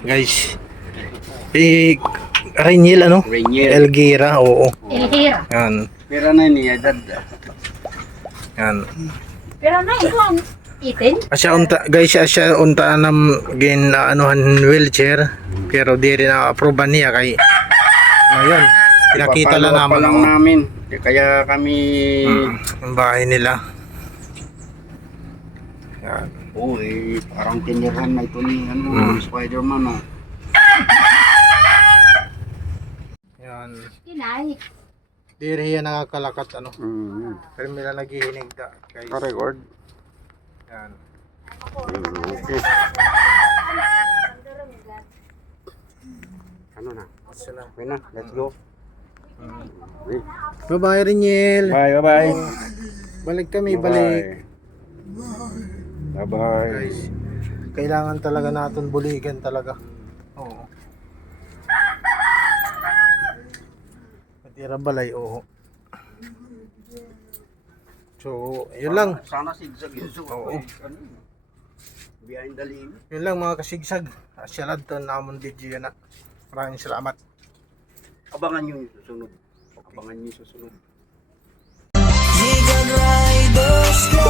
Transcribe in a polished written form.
Guys. Rainiel ano? Rainiel. Elguera, oo. Elhira. Yan. Pera na niya, dad. Yan. Pero na ito, itin. Asya unta, guys, asya unta nam gin anuhan wheelchair pero di rin na-approve niya kay ngayon. Pinakita lang Ipapalawa pa naman lang oh, namin. Kaya kami... yung bahay nila. Yan. Oo, parang tinirhan na ito ni Spider-Man. Oh. Yan. Kinay. Di rin yan nakakalakat ano. Mm. Pero nila naghihinig da guys. Record. Yan. Okay. Ano na? Asa na. Okay na, let's go. Okay. Bye-bye Rainiel. Bye. Balik kami, balik. Bye-bye. Guys, kailangan talaga natin buligan talaga. Oo. Matira balay, oo. So, yun lang. Sana sigsag yun. Oo. Behind the lane. Yun lang mga kasigsag. Asyalad to namon video na. Maraming salamat. Abangan nyo yung susunod. Abangan nyo yung susunod. Vegan Riders Club.